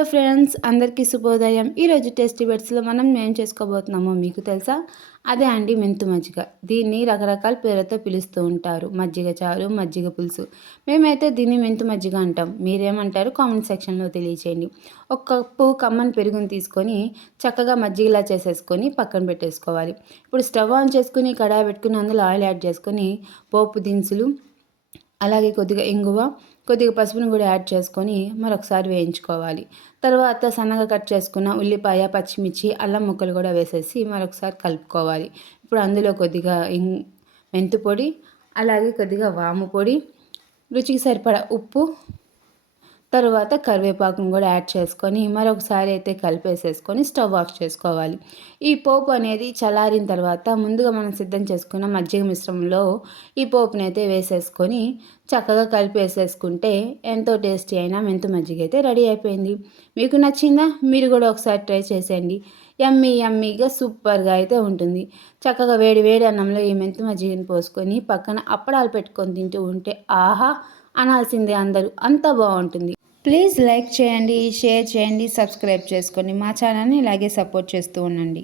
Hello friends, అందరికీ శుభోదయం. ఈరోజు టేస్టీ బిట్స్లో మనం ఏం చేసుకోబోతున్నామో మీకు తెలుసా? అదే అండి మెంతు మజ్జిగ. దీన్ని రకరకాల పేర్లతో పిలుస్తూ ఉంటారు. మజ్జిగ చారు, మజ్జిగ పులుసు. మేమైతే దీన్ని మెంతు మజ్జిగ అంటాం. మీరేమంటారు కామెంట్ సెక్షన్లో తెలియచేయండి. ఒక కప్పు కమ్మని పెరుగుని తీసుకొని చక్కగా మజ్జిగలా చేసేసుకొని పక్కన పెట్టేసుకోవాలి. ఇప్పుడు స్టవ్ ఆన్ చేసుకుని కడాయి పెట్టుకుని అందులో ఆయిల్ యాడ్ చేసుకొని పోపు దినుసులు, అలాగే కొద్దిగా ఇంగువ, కొద్దిగా పసుపును కూడా యాడ్ చేసుకొని మరొకసారి వేయించుకోవాలి. తర్వాత సన్నగా కట్ చేసుకున్న ఉల్లిపాయ, పచ్చిమిర్చి, అల్లం ముక్కలు కూడా వేసేసి మరొకసారి కలుపుకోవాలి. ఇప్పుడు అందులో కొద్దిగా మెంతు పొడి, అలాగే కొద్దిగా వాము పొడి, రుచికి సరిపడా ఉప్పు, తరువాత కరివేపాకును కూడా యాడ్ చేసుకొని మరొకసారి అయితే కలిపేసేసుకొని స్టవ్ ఆఫ్ చేసుకోవాలి. ఈ పోపు అనేది చల్లారిన తర్వాత ముందుగా మనం సిద్ధం చేసుకున్న మజ్జిగ మిశ్రమంలో ఈ పోపుని అయితే వేసేసుకొని చక్కగా కలిపేసేసుకుంటే ఎంతో టేస్టీ అయిన మెంతు మజ్జిగ అయితే రెడీ అయిపోయింది. మీకు నచ్చిందా? మీరు కూడా ఒకసారి ట్రై చేసేయండి. యమ్మీగా సూపర్గా అయితే ఉంటుంది. చక్కగా వేడి వేడి అన్నంలో ఈ మెంతు మజ్జిగని పోసుకొని పక్కన అప్పడాలు పెట్టుకొని తింటూ ఉంటే ఆహా అనాల్సిందే అందరూ, అంత బాగుంటుంది. ప్లీజ్ లైక్ చేయండి, షేర్ చేయండి, సబ్స్క్రైబ్ చేసుకోండి. మా ఛానల్ని ఇలాగే సపోర్ట్ చేస్తూ ఉండండి.